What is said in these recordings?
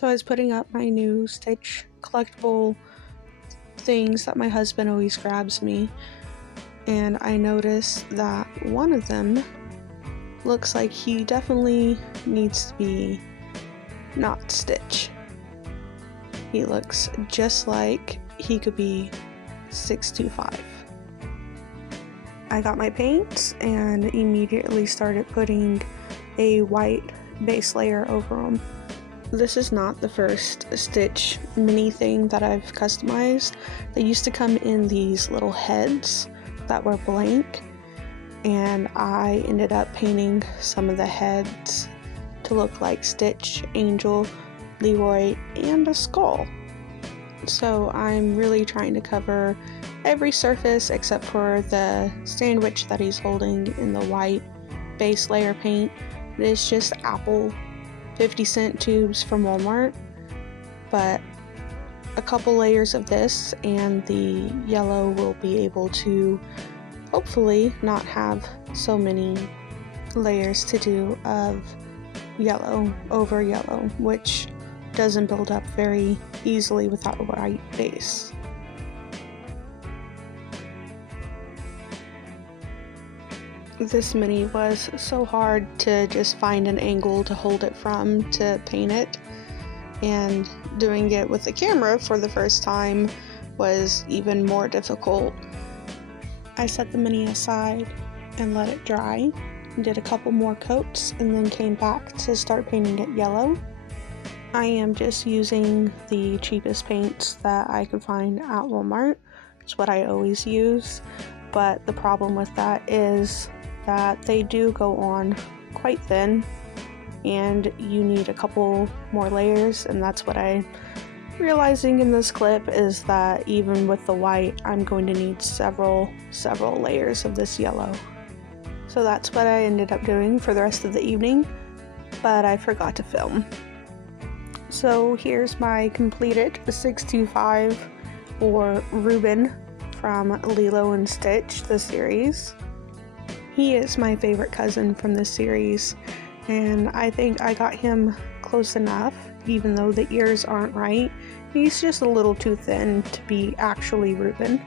So I was putting up my new Stitch collectible things that my husband always grabs me, and I noticed that one of them looks like he definitely needs to be not Stitch. He looks just like he could be 625. I got my paints and immediately started putting a white base layer over them. This is not the first Stitch mini thing that I've customized. They used to come in these little heads that were blank, and I ended up painting some of the heads to look like Stitch, Angel, Leroy, and a skull. So I'm really trying to cover every surface except for the sandwich that he's holding in the white base layer paint. It is just apple 50-cent tubes from Walmart, but a couple layers of this and the yellow will be able to hopefully not have so many layers to do of yellow over yellow, which doesn't build up very easily without a white base. This mini was so hard to just find an angle to hold it from to paint it, and doing it with the camera for the first time was even more difficult. I set the mini aside and let it dry, did a couple more coats, and then came back to start painting it yellow. I am just using the cheapest paints that I could find at Walmart. It's what I always use, but the problem with that is that they do go on quite thin and you need a couple more layers, and that's what I'm realizing in this clip, is that even with the white I'm going to need several layers of this yellow. So that's what I ended up doing for the rest of the evening, but I forgot to film. So here's my completed 625 or Ruben from Lilo and Stitch, the series. He is my favorite cousin from this series, and I think I got him close enough, even though the ears aren't right. He's just a little too thin to be actually Ruben.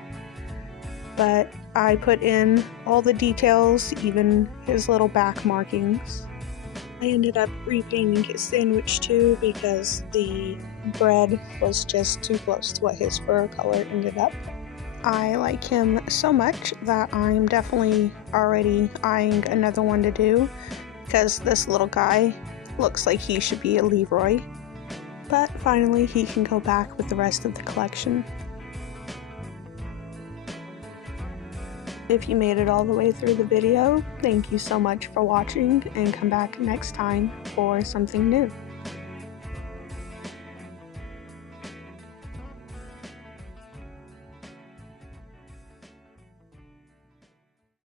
But I put in all the details, even his little back markings. I ended up repainting his sandwich too because the bread was just too close to what his fur color ended up. I like him so much that I'm definitely already eyeing another one to do, because this little guy looks like he should be a Leroy. But finally he can go back with the rest of the collection. If you made it all the way through the video, thank you so much for watching, and come back next time for something new.